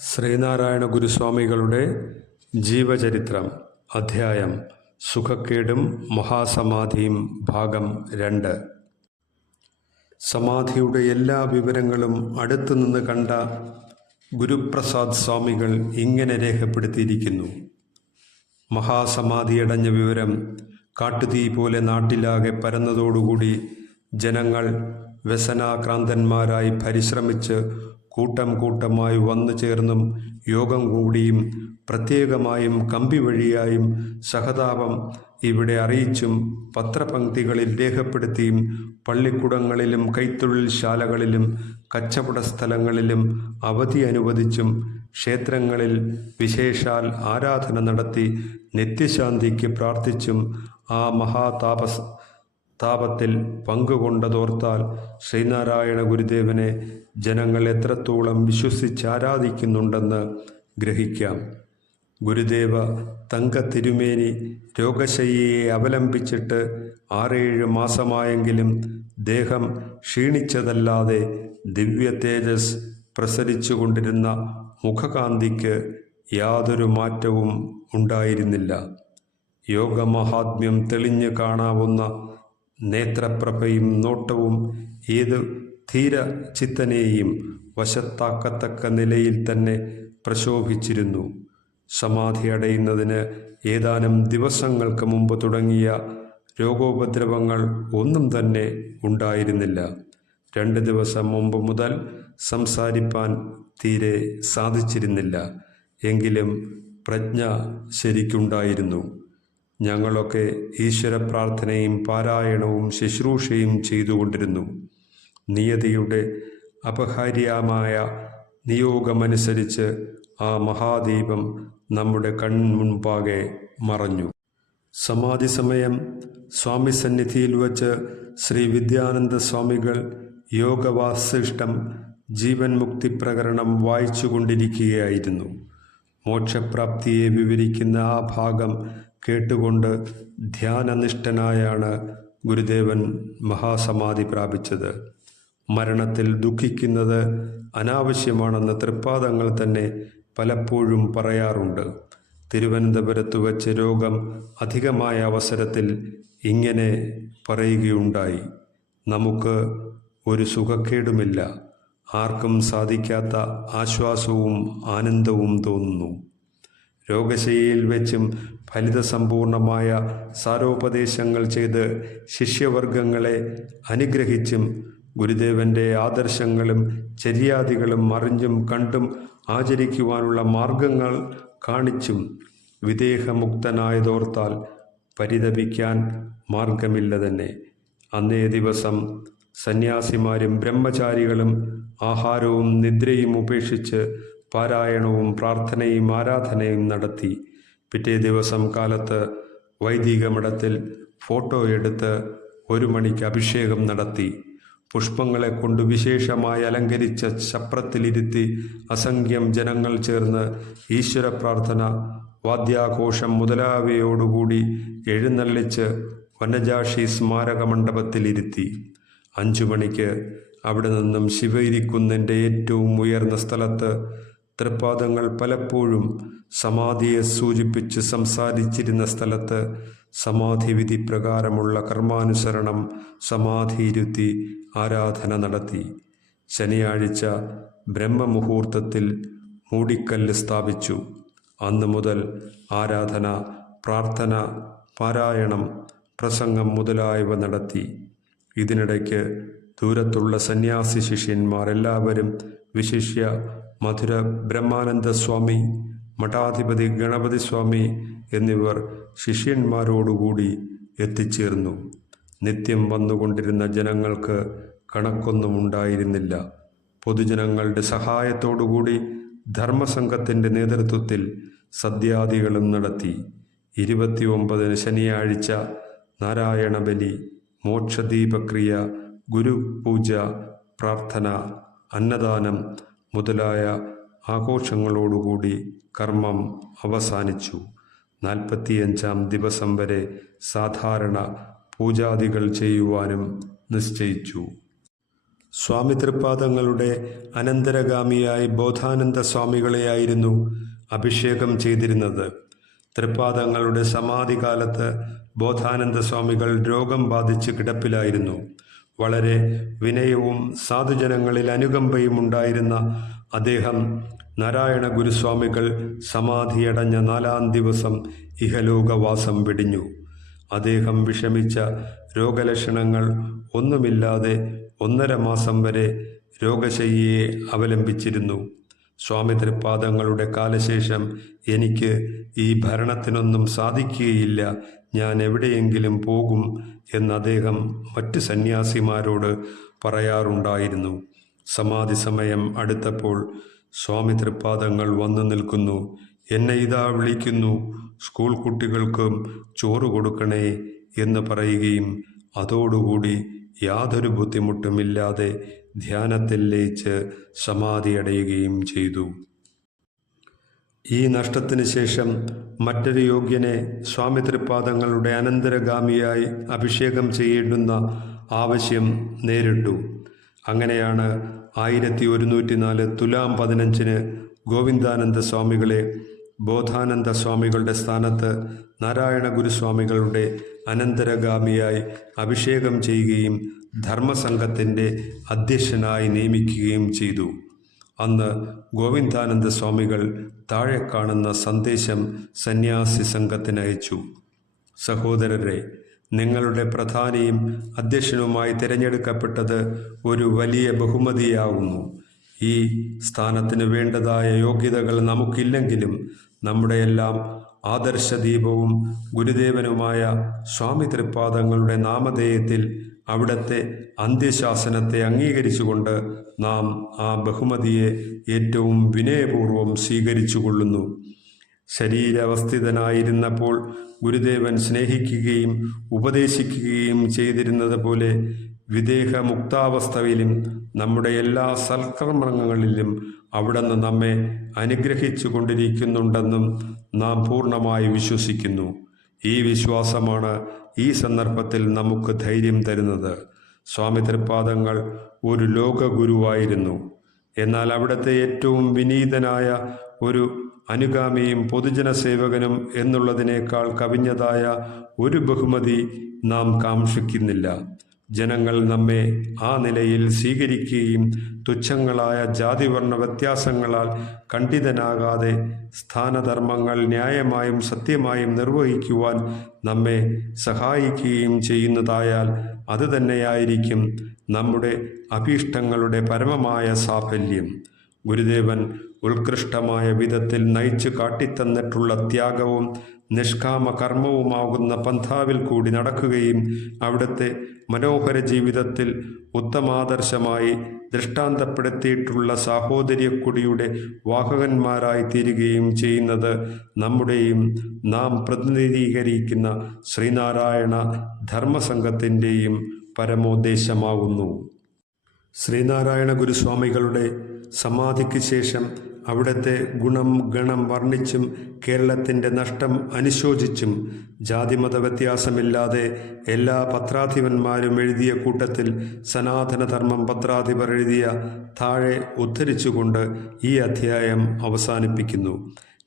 ശ്രീനാരായണ ഗുരുസ്വാമികളുടെ ജീവചരിത്രം അധ്യായം സുഖക്കേടും മഹാസമാധിയും ഭാഗം രണ്ട്. സമാധിയുടെ എല്ലാ വിവരങ്ങളും അടുത്തുനിന്ന് കണ്ട ഗുരുപ്രസാദ് സ്വാമികൾ ഇങ്ങനെ രേഖപ്പെടുത്തിയിരിക്കുന്നു. മഹാസമാധിയടഞ്ഞ വിവരം കാട്ടുതീ പോലെ നാട്ടിലാകെ പരന്നതോടുകൂടി ജനങ്ങൾ വ്യസനാക്രാന്തന്മാരായി പരിശ്രമിച്ച് കൂട്ടം കൂട്ടമായി വന്നു ചേർന്നും യോഗം കൂടിയും പ്രത്യേകമായും കമ്പി വഴിയായും സഹതാപം ഇവിടെ അറിയിച്ചും പത്രപംക്തികളിൽ രേഖപ്പെടുത്തിയും പള്ളിക്കുടങ്ങളിലും കൈത്തൊഴിൽ ശാലകളിലും കച്ചവട സ്ഥലങ്ങളിലും അവധി അനുവദിച്ചും ക്ഷേത്രങ്ങളിൽ വിശേഷാൽ ആരാധന നടത്തി നിത്യശാന്തിക്ക് പ്രാർത്ഥിച്ചും ആ മഹാതാപസ് താപത്തിൽ പങ്കുകൊണ്ടതോർത്താൽ ശ്രീനാരായണ ഗുരുദേവനെ ജനങ്ങൾ എത്രത്തോളം വിശ്വസിച്ച് ആരാധിക്കുന്നുണ്ടെന്ന് ഗ്രഹിക്കാം. ഗുരുദേവ തങ്ക തിരുമേനി രോഗശയ്യയെ അവലംബിച്ചിട്ട് ആറേഴ് മാസമായെങ്കിലും ദേഹം ക്ഷീണിച്ചതല്ലാതെ ദിവ്യ തേജസ് പ്രസരിച്ചു കൊണ്ടിരുന്ന മുഖകാന്തിക്ക് യാതൊരു മാറ്റവും ഉണ്ടായിരുന്നില്ല. യോഗമഹാത്മ്യം തെളിഞ്ഞു കാണാവുന്ന നേത്രപ്രഭയും നോട്ടവും ഏത് ധീര ചിത്തനെയും വശത്താക്കത്തക്ക നിലയിൽ തന്നെ പ്രശോഭിച്ചിരുന്നു. സമാധി അടയുന്നതിന് ഏതാനും ദിവസങ്ങൾക്ക് മുമ്പ് തുടങ്ങിയ രോഗോപദ്രവങ്ങൾ ഒന്നും തന്നെ ഉണ്ടായിരുന്നില്ല. രണ്ട് ദിവസം മുമ്പ് മുതൽ സംസാരിപ്പാൻ തീരെ സാധിച്ചിരുന്നില്ല. എങ്കിലും പ്രജ്ഞ ശരിക്കുണ്ടായിരുന്നു. ഞങ്ങളൊക്കെ ഈശ്വര പ്രാർത്ഥനയും പാരായണവും ശുശ്രൂഷയും ചെയ്തുകൊണ്ടിരുന്നു. നിയതിയുടെ അപഹാര്യമായ നിയോഗമനുസരിച്ച് ആ മഹാദീപം നമ്മുടെ കൺമുൻപാകെ മറഞ്ഞു. സമാധി സമയം സ്വാമി സന്നിധിയിൽ വച്ച് ശ്രീ വിദ്യാനന്ദ സ്വാമികൾ യോഗവാസിഷ്ടം ജീവൻ മുക്തി പ്രകരണം വായിച്ചുകൊണ്ടിരിക്കുകയായിരുന്നു. മോക്ഷപ്രാപ്തിയെ വിവരിക്കുന്ന ആ ഭാഗം കേട്ടുകൊണ്ട് ധ്യാനനിഷ്ഠനായാണ് ഗുരുദേവൻ മഹാസമാധി പ്രാപിച്ചത്. മരണത്തിൽ ദുഃഖിക്കുന്നത് അനാവശ്യമാണെന്ന് തൃപ്പാദങ്ങൾ തന്നെ പലപ്പോഴും പറയാറുണ്ട്. തിരുവനന്തപുരത്ത് വച്ച് രോഗം അധികമായ അവസരത്തിൽ ഇങ്ങനെ പറയുകയുണ്ടായി. നമുക്ക് ഒരു സുഖക്കേടുമില്ല. ആർക്കും സാധിക്കാത്ത ആശ്വാസവും ആനന്ദവും തോന്നുന്നു. രോഗശയ്യയിൽ വെച്ചും ഫലിതസമ്പൂർണമായ സാരോപദേശങ്ങൾ ചെയ്ത് ശിഷ്യവർഗങ്ങളെ അനുഗ്രഹിച്ചും ഗുരുദേവന്റെ ആദർശങ്ങളും ചര്യാദികളും അറിഞ്ഞും കണ്ടും ആചരിക്കുവാനുള്ള മാർഗങ്ങൾ കാണിച്ചും വിദേഹമുക്തനായതോർത്താൽ പരിതപിക്കാൻ മാർഗമില്ല തന്നെ. അന്നേ ദിവസം സന്യാസിമാരും ബ്രഹ്മചാരികളും ആഹാരവും നിദ്രയും ഉപേക്ഷിച്ച് പാരായണവും പ്രാർത്ഥനയും ആരാധനയും നടത്തി. പിറ്റേ ദിവസം കാലത്ത് വൈദിക മഠത്തിൽ ഫോട്ടോ എടുത്ത് ഒരു മണിക്ക് അഭിഷേകം നടത്തി. പുഷ്പങ്ങളെ കൊണ്ട് വിശേഷമായി അലങ്കരിച്ച ശപ്രത്തിലിരുത്തി അസംഖ്യം ജനങ്ങൾ ചേർന്ന് ഈശ്വര പ്രാർത്ഥന വാദ്യാഘോഷം മുതലാവയോടുകൂടി എഴുന്നള്ളിച്ച് വനജാഷി സ്മാരക മണ്ഡപത്തിലിരുത്തി. അഞ്ചു മണിക്ക് അവിടെ നിന്നും ശിവയിരിക്കുന്നതിന്റെ ഏറ്റവും ഉയർന്ന സ്ഥലത്ത് തൃപ്പാദങ്ങൾ പലപ്പോഴും സമാധിയെ സൂചിപ്പിച്ച് സംസാരിച്ചിരുന്ന സ്ഥലത്ത് സമാധി വിധി പ്രകാരമുള്ള കർമാനുസരണം സമാധിയിരുത്തി ആരാധന നടത്തി. ശനിയാഴ്ച ബ്രഹ്മമുഹൂർത്തത്തിൽ മൂടിക്കല്ല് സ്ഥാപിച്ചു. അന്നു മുതൽ ആരാധന പ്രാർത്ഥന പാരായണം പ്രസംഗം മുതലായവ നടത്തി. ഇതിനിടയ്ക്ക് ദൂരത്തുള്ള സന്യാസി ശിഷ്യന്മാരെല്ലാവരും വിശിഷ്യ മധുര ബ്രഹ്മാനന്ദ സ്വാമി മഠാധിപതി ഗണപതി സ്വാമി എന്നിവർ ശിഷ്യന്മാരോടുകൂടി എത്തിച്ചേർന്നു. നിത്യം വന്നുകൊണ്ടിരുന്ന ജനങ്ങൾക്ക് കണക്കൊന്നും ഉണ്ടായിരുന്നില്ല പൊതുജനങ്ങളുടെ സഹായത്തോടുകൂടി ധർമ്മസംഘത്തിന്റെ നേതൃത്വത്തിൽ സദ്യാദികളും നടത്തി. ഇരുപത്തിയൊമ്പതിന് ശനിയാഴ്ച നാരായണബലി മോക്ഷദീപക്രിയ ഗുരുപൂജ പ്രാർത്ഥന അന്നദാനം മുതലായ ആഘോഷങ്ങളോടുകൂടി കർമ്മം അവസാനിച്ചു. നാൽപ്പത്തിയഞ്ചാം ദിവസം വരെ സാധാരണ പൂജാദികൾ ചെയ്യുവാനും നിശ്ചയിച്ചു. സ്വാമി തൃപ്പാദങ്ങളുടെ അനന്തരഗാമിയായി ബോധാനന്ദ സ്വാമികളെയായിരുന്നു അഭിഷേകം ചെയ്തിരുന്നത്. തൃപ്പാദങ്ങളുടെ സമാധികാലത്ത് ബോധാനന്ദ സ്വാമികൾ രോഗം ബാധിച്ച് കിടപ്പിലായിരുന്നു. വളരെ വിനയവും സാധുജനങ്ങളിൽ അനുകമ്പയും ഉണ്ടായിരുന്ന അദ്ദേഹം നാരായണ ഗുരുസ്വാമികൾ സമാധിയടഞ്ഞ നാലാം ദിവസം ഇഹലോകവാസം വെടിഞ്ഞു. അദ്ദേഹം വിഷമിച്ച രോഗലക്ഷണങ്ങൾ ഒന്നുമില്ലാതെ ഒന്നര മാസം വരെ രോഗശയ്യയെ അവലംബിച്ചിരുന്നു. സ്വാമി തൃപ്പാദങ്ങളുടെ കാലശേഷം എനിക്ക് ഈ ഭരണത്തിനൊന്നും സാധിക്കുകയില്ല. ഞാൻ എവിടെയെങ്കിലും പോകും എന്ന് അദ്ദേഹം മറ്റ് സന്യാസിമാരോട് പറയാറുണ്ടായിരുന്നു. സമാധി സമയം അടുത്തപ്പോൾ സ്വാമി തൃപ്പാദങ്ങൾ വന്നു നിൽക്കുന്നു. എന്നെ ഇതാ വിളിക്കുന്നു. സ്കൂൾ കുട്ടികൾക്കും ചോറ് കൊടുക്കണേ എന്ന് പറയുകയും അതോടുകൂടി യാതൊരു ബുദ്ധിമുട്ടുമില്ലാതെ ധ്യാനത്തിൽ ലയിച്ച് സമാധിയടയുകയും ചെയ്തു. ഈ നഷ്ടത്തിന് ശേഷം മറ്റൊരു യോഗ്യനെ സ്വാമി തൃപ്പാദങ്ങളുടെ അനന്തരഗാമിയായി അഭിഷേകം ചെയ്യേണ്ടുന്ന ആവശ്യം നേരിട്ടു. അങ്ങനെയാണ് ആയിരത്തി ഒരുന്നൂറ്റി നാല് തുലാം പതിനഞ്ചിന് ഗോവിന്ദാനന്ദ സ്വാമികളെ ബോധാനന്ദ സ്വാമികളുടെ സ്ഥാനത്ത് നാരായണ ഗുരുസ്വാമികളുടെ അനന്തരഗാമിയായി അഭിഷേകം ചെയ്യുകയും ധർമ്മസംഘത്തിന്റെ അധ്യക്ഷനായി നിയമിക്കുകയും ചെയ്തു. അന്ന് ഗോവിന്ദാനന്ദ സ്വാമികൾ താഴെ കാണുന്ന സന്ദേശം സന്യാസി സംഘത്തിനയച്ചു സഹോദരരെ നിങ്ങളുടെ പ്രധാനിയും അധ്യക്ഷനുമായി തിരഞ്ഞെടുക്കപ്പെട്ടത് ഒരു വലിയ ബഹുമതിയാകുന്നു ഈ സ്ഥാനത്തിന് വേണ്ടതായ യോഗ്യതകൾ നമുക്കില്ലെങ്കിലും നമ്മുടെയെല്ലാം ആദർശദീപവും ഗുരുദേവനുമായ സ്വാമി തൃപ്പാദങ്ങളുടെ നാമധേയത്തിൽ അവിടത്തെ അന്ത്യശാസനത്തെ അംഗീകരിച്ചുകൊണ്ട് നാം ആ ബഹുമതിയെ ഏറ്റവും വിനയപൂർവം സ്വീകരിച്ചുകൊള്ളുന്നു. ശരീരാവസ്ഥിതനായിരുന്നപ്പോൾ ഗുരുദേവൻ സ്നേഹിക്കുകയും ഉപദേശിക്കുകയും ചെയ്തിരുന്നത് പോലെ വിദേഹമുക്താവസ്ഥയിലും നമ്മുടെ എല്ലാ സൽക്കർമ്മങ്ങളിലും അവിടുന്ന് നമ്മെ അനുഗ്രഹിച്ചു കൊണ്ടിരിക്കുന്നുണ്ടെന്നും നാം പൂർണമായി വിശ്വസിക്കുന്നു. ഈ വിശ്വാസമാണ് ഈ സന്ദർഭത്തിൽ നമുക്ക് ധൈര്യം തരുന്നത് സ്വാമി തൃപ്പാദങ്ങൾ ഒരു ലോകഗുരുവായിരുന്നു. എന്നാൽ അവിടുത്തെ ഏറ്റവും വിനീതനായ ഒരു അനുഗാമിയും പൊതുജന സേവകനും എന്നുള്ളതിനേക്കാൾ കവിഞ്ഞതായ ഒരു ബഹുമതി നാം കാക്ഷിക്കുന്നില്ല. ജനങ്ങൾ നമ്മെ ആ നിലയിൽ സ്വീകരിക്കുകയും തുച്ഛങ്ങളായ ജാതിവർണ വ്യത്യാസങ്ങളാൽ ഖണ്ഡിതനാകാതെ സ്ഥാനധർമ്മങ്ങൾ ന്യായമായും സത്യമായും നിർവഹിക്കുവാൻ നമ്മെ സഹായിക്കുകയും ചെയ്യുന്നതായാൽ അത് തന്നെയായിരിക്കും നമ്മുടെ അഭീഷ്ടങ്ങളുടെ പരമമായ സാഫല്യം. ഗുരുദേവൻ ഉത്കൃഷ്ടമായ വിധത്തിൽ നയിച്ചു കാട്ടിത്തന്നിട്ടുള്ള ത്യാഗവും നിഷ്കാമ കർമ്മവുമാകുന്ന പന്ഥാവിൽ കൂടി നടക്കുകയും അവിടുത്തെ മനോഹര ജീവിതത്തിൽ ഉത്തമാദർശമായി ദൃഷ്ടാന്തപ്പെടുത്തിയിട്ടുള്ള സാഹോദര്യക്കുടിയുടെ വാഹകന്മാരായി തീരുകയും ചെയ്യുന്നത് നമ്മുടെയും നാം പ്രതിനിധീകരിക്കുന്ന ശ്രീനാരായണ ധർമ്മസംഘത്തിന്റെയും പരമോദ്ദേശമാകുന്നു ശ്രീനാരായണ ഗുരുസ്വാമികളുടെ സമാധിക്ക് ശേഷം അവിടുത്തെ ഗുണം ഗണം വർണിച്ചും കേരളത്തിന്റെ നഷ്ടം അനുശോചിച്ചും ജാതിമത വ്യത്യാസമില്ലാതെ എല്ലാ പത്രാധിപന്മാരും എഴുതിയ കൂട്ടത്തിൽ സനാതനധർമ്മം പത്രാധിപർ എഴുതിയ താഴെ ഉദ്ധരിച്ചുകൊണ്ട് ഈ അധ്യായം അവസാനിപ്പിക്കുന്നു.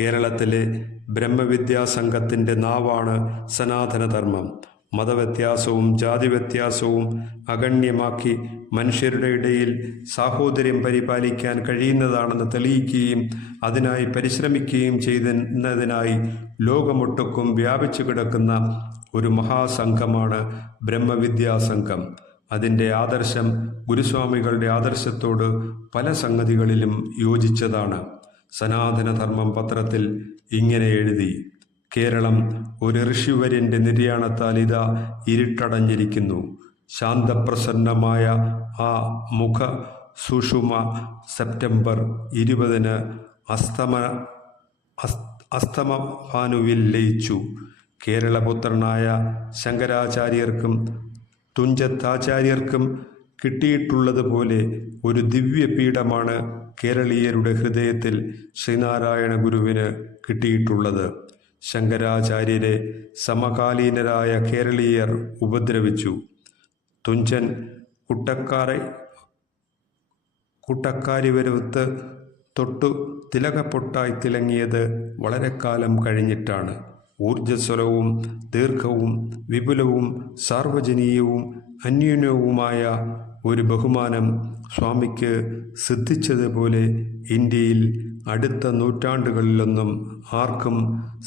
കേരളത്തിലെ ബ്രഹ്മവിദ്യാസംഘത്തിന്റെ നാവാണ് സനാതനധർമ്മം. മതവ്യത്യാസവും ജാതി വ്യത്യാസവും അഗണ്യമാക്കി മനുഷ്യരുടെ ഇടയിൽ സാഹോദര്യം പരിപാലിക്കാൻ കഴിയുന്നതാണെന്ന് തെളിയിക്കുകയും അതിനായി പരിശ്രമിക്കുകയും ചെയ്തതിനായി ലോകമൊട്ടുക്കും വ്യാപിച്ചു കിടക്കുന്ന ഒരു മഹാസംഘമാണ് ബ്രഹ്മവിദ്യാസംഘം. അതിന്റെ ആദർശം ഗുരുസ്വാമികളുടെ ആദർശത്തോട് പല സംഗതികളിലും യോജിച്ചതാണ്. സനാതനധർമ്മം പത്രത്തിൽ ഇങ്ങനെ എഴുതി. കേരളം ഒരു ഋഷിവര്യന്റെ നിര്യാണത്താൽ ഇതാ ഇരുട്ടടഞ്ഞിരിക്കുന്നു. ശാന്തപ്രസന്നമായ ആ മുഖ സുഷുമ സെപ്റ്റംബർ ഇരുപതിന് അസ്തമ അസ്തമഭാനുവിൽ ലയിച്ചു. കേരളപുത്രനായ ശങ്കരാചാര്യർക്കും തുഞ്ചത്താചാര്യർക്കും കിട്ടിയിട്ടുള്ളതുപോലെ ഒരു ദിവ്യപീഠമാണ് കേരളീയരുടെ ഹൃദയത്തിൽ ശ്രീനാരായണ ഗുരുവിന് കിട്ടിയിട്ടുള്ളത്. ശങ്കരാചാര്യരെ സമകാലീനരായ കേരളീയർ ഉപദ്രവിച്ചു. തുഞ്ചൻ കുട്ടക്കാരെ വരുത്ത് തൊട്ടു തിലകപ്പൊട്ടായി തിളങ്ങിയത് വളരെ കാലം കഴിഞ്ഞിട്ടാണ്. ഊർജസ്വലവും ദീർഘവും വിപുലവും സാർവജനീയവും അന്യൂനവുമായ ഒരു ബഹുമാനം സ്വാമിക്ക് സിദ്ധിച്ചതുപോലെ ഇന്ത്യയിൽ അടുത്ത നൂറ്റാണ്ടുകളിലൊന്നും ആർക്കും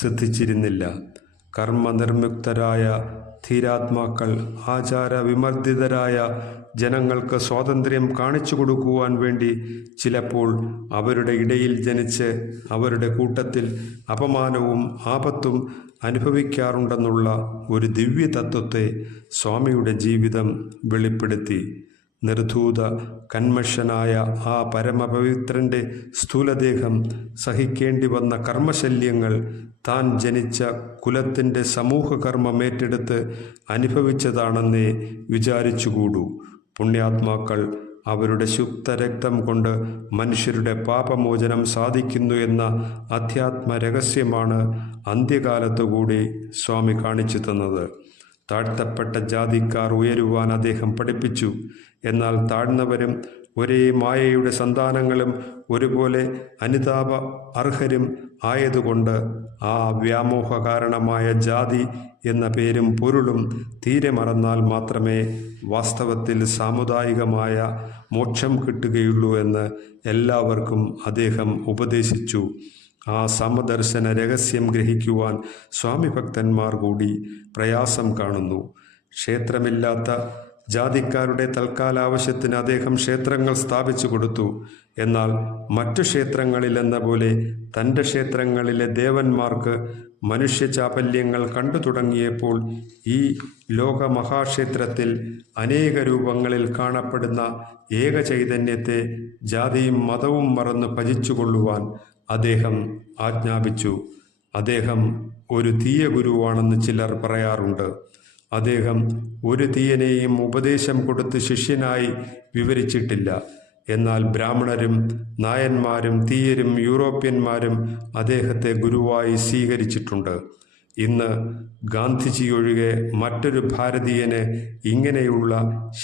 സിദ്ധിച്ചിരുന്നില്ല. കർമ്മനിർമുക്തരായ ധീരാത്മാക്കൾ ആചാര വിമർദ്ദിതരായ ജനങ്ങൾക്ക് സ്വാതന്ത്ര്യം കാണിച്ചു കൊടുക്കുവാൻ വേണ്ടി ചിലപ്പോൾ അവരുടെ ഇടയിൽ ജനിച്ച് അവരുടെ കൂട്ടത്തിൽ അപമാനവും ആപത്തും അനുഭവിക്കാറുണ്ടെന്നുള്ള ഒരു ദിവ്യ തത്വത്തെ സ്വാമിയുടെ ജീവിതം വെളിപ്പെടുത്തി. നിർധൂത കന്മഷനായ ആ പരമപവിത്രന്റെ സ്ഥൂലദേഹം സഹിക്കേണ്ടി വന്ന കർമ്മശല്യങ്ങൾ താൻ ജനിച്ച കുലത്തിന്റെ സമൂഹകർമ്മം ഏറ്റെടുത്ത് അനുഭവിച്ചതാണെന്നേ വിചാരിച്ചുകൂടൂ. പുണ്യാത്മാക്കൾ അവരുടെ ശുദ്ധരക്തം കൊണ്ട് മനുഷ്യരുടെ പാപമോചനം സാധിക്കുന്നു എന്ന അധ്യാത്മ രഹസ്യമാണ് അന്ത്യകാലത്തുകൂടി സ്വാമി കാണിച്ചു തന്നത്. താഴ്ത്തപ്പെട്ട ജാതിക്കാർ ഉയരുവാൻ അദ്ദേഹം പഠിപ്പിച്ചു. എന്നാൽ താഴ്ന്നവരും ഒരേ മായയുടെ സന്താനങ്ങളും ഒരുപോലെ അനുതാപ അർഹരും ആയതുകൊണ്ട് ആ വ്യാമോഹ കാരണമായ ജാതി എന്ന പേരും പൊരുളും തീരെ മറന്നാൽ മാത്രമേ വാസ്തവത്തിൽ സാമുദായികമായ മോക്ഷം കിട്ടുകയുള്ളൂ എന്ന് എല്ലാവർക്കും അദ്ദേഹം ഉപദേശിച്ചു. ആ സമദർശന രഹസ്യം ഗ്രഹിക്കുവാൻ സ്വാമി ഭക്തന്മാർ കൂടി പ്രയാസം കാണുന്നു. ക്ഷേത്രമില്ലാത്ത ജാതിക്കാരുടെ തൽക്കാല ആവശ്യത്തിന് അദ്ദേഹം ക്ഷേത്രങ്ങൾ സ്ഥാപിച്ചു കൊടുത്തു. എന്നാൽ മറ്റു ക്ഷേത്രങ്ങളിലെന്ന പോലെ തന്റെ ക്ഷേത്രങ്ങളിലെ ദേവന്മാർക്ക് മനുഷ്യ ചാപല്യങ്ങൾ കണ്ടു തുടങ്ങിയപ്പോൾ ഈ ലോകമഹാക്ഷേത്രത്തിൽ അനേക രൂപങ്ങളിൽ കാണപ്പെടുന്ന ഏക ചൈതന്യത്തെ ജാതിയും മതവും മറന്ന് ഭജിച്ചുകൊള്ളുവാൻ അദ്ദേഹം ആജ്ഞാപിച്ചു. അദ്ദേഹം ഒരു തീയ ഗുരുവാണെന്ന് ചിലർ പറയാറുണ്ട്. അദ്ദേഹം ഒരു തീയനെയും ഉപദേശം കൊടുത്ത് ശിഷ്യനായി വിവരിച്ചിട്ടില്ല. എന്നാൽ ബ്രാഹ്മണരും നായന്മാരും തീയരും യൂറോപ്യന്മാരും അദ്ദേഹത്തെ ഗുരുവായി സ്വീകരിച്ചിട്ടുണ്ട്. ഇന്ന് ഗാന്ധിജിയൊഴികെ മറ്റൊരു ഭാരതീയന് ഇങ്ങനെയുള്ള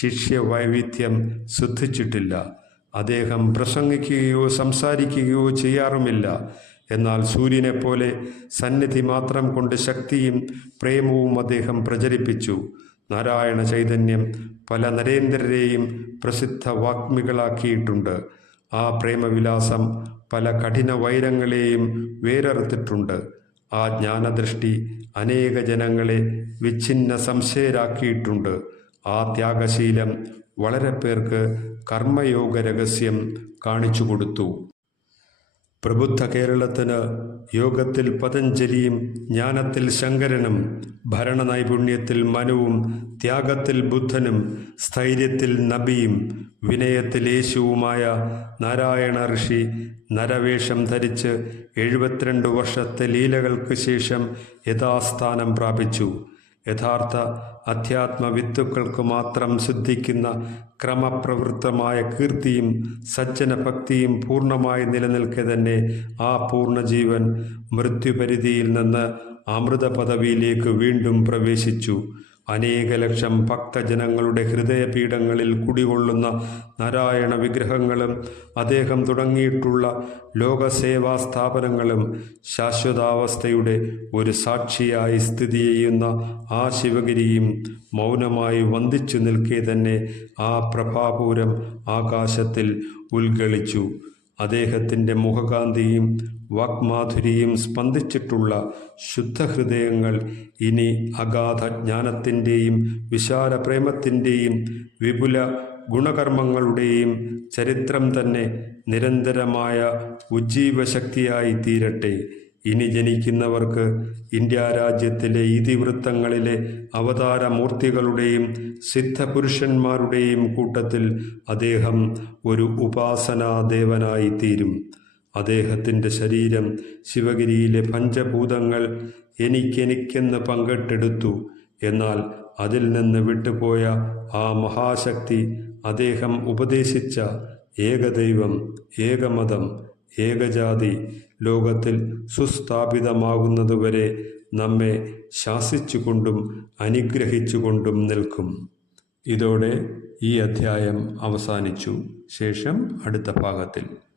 ശിഷ്യ വൈവിധ്യം ശ്രദ്ധിച്ചിട്ടില്ല. അദ്ദേഹം പ്രസംഗിക്കുകയോ സംസാരിക്കുകയോ ചെയ്യാറുമില്ല. എന്നാൽ സൂര്യനെപ്പോലെ സന്നിധി മാത്രം കൊണ്ട് ശക്തിയും പ്രേമവും അദ്ദേഹം പ്രചരിപ്പിച്ചു. നാരായണ ചൈതന്യം പല നരേന്ദ്രരെയും പ്രസിദ്ധ വാഗ്മികളാക്കിയിട്ടുണ്ട്. ആ പ്രേമവിലാസം പല കഠിന വൈരങ്ങളെയും വേരറുത്തിട്ടുണ്ട്. ആ ജ്ഞാനദൃഷ്ടി അനേക ജനങ്ങളെ വിച്ഛിന്ന സംശയരാക്കിയിട്ടുണ്ട്. ആ ത്യാഗശീലം വളരെ പേർക്ക് കർമ്മയോഗ രഹസ്യം കാണിച്ചു കൊടുത്തു. പ്രബുദ്ധ കേരളത്തിന് യോഗത്തിൽ പതഞ്ജലിയും ജ്ഞാനത്തിൽ ശങ്കരനും ഭരണനൈപുണ്യത്തിൽ മനുവും ത്യാഗത്തിൽ ബുദ്ധനും സ്ഥൈര്യത്തിൽ നബിയും വിനയത്തിൽ യേശുവുമായ നാരായണ ഋഷി നരവേഷം ധരിച്ച് എഴുപത്തിരണ്ട് വർഷത്തെ ലീലകൾക്ക് ശേഷം യഥാസ്ഥാനം പ്രാപിച്ചു. യഥാർത്ഥ അധ്യാത്മ വിത്തുക്കൾക്ക് മാത്രം സിദ്ധിക്കുന്ന ക്രമപ്രവൃത്തമായ കീർത്തിയും സജ്ജന ഭക്തിയും പൂർണമായി നിലനിൽക്കെ തന്നെ ആ പൂർണജീവൻ മൃത്യുപരിധിയിൽ നിന്ന് അമൃത പദവിയിലേക്ക് വീണ്ടും പ്രവേശിച്ചു. അനേക ലക്ഷം ഭക്തജനങ്ങളുടെ ഹൃദയപീഠങ്ങളിൽ കുടികൊള്ളുന്ന നാരായണ വിഗ്രഹങ്ങളും അദ്ദേഹം തുടങ്ങിയിട്ടുള്ള ലോകസേവാ സ്ഥാപനങ്ങളും ശാശ്വതാവസ്ഥയുടെ ഒരു സാക്ഷിയായി സ്ഥിതി ചെയ്യുന്ന ആ ശിവഗിരിയും മൗനമായി വന്ദിച്ചു നിൽക്കെ തന്നെ ആ പ്രഭാപൂരം ആകാശത്തിൽ ഉൽഗളിച്ചു അദ്ദേഹത്തിന്റെ മുഖകാന്തിയും വാക്മാധുരിയും സ്പന്ദിച്ചിട്ടുള്ള ശുദ്ധഹൃദയങ്ങൾ ഇനി അഗാധ ജ്ഞാനത്തിന്റെയും വിശാല പ്രേമത്തിന്റെയും വിപുല ഗുണകർമ്മങ്ങളുടെയും ചരിത്രം തന്നെ നിരന്തരമായ ഉജ്ജീവശക്തിയായി തീരട്ടെ. ഇനി ജനിക്കുന്നവർക്ക് ഇന്ത്യ രാജ്യത്തിലെ ഇതിവൃത്തങ്ങളിലെ അവതാരമൂർത്തികളുടെയും സിദ്ധപുരുഷന്മാരുടെയും കൂട്ടത്തിൽ അദ്ദേഹം ഒരു ഉപാസനാദേവനായി തീരും. അദ്ദേഹത്തിന്റെ ശരീരം ശിവഗിരിയിലെ പഞ്ചഭൂതങ്ങൾ എനിക്കെനിക്കെന്ന് പങ്കിട്ടെടുത്തു. എന്നാൽ അതിൽ നിന്ന് വിട്ടുപോയ ആ മഹാശക്തി അദ്ദേഹം ഉപദേശിച്ച ഏകദൈവം ഏകമതം ഏകജാതി ലോകത്തിൽ സുസ്ഥാപിതമാകുന്നതുവരെ നമ്മെ ശാസിച്ചുകൊണ്ടും അനുഗ്രഹിച്ചുകൊണ്ടും നിൽക്കും. ഇതോടെ ഈ അധ്യായം അവസാനിച്ചു. ശേഷം അടുത്ത ഭാഗത്തിൽ.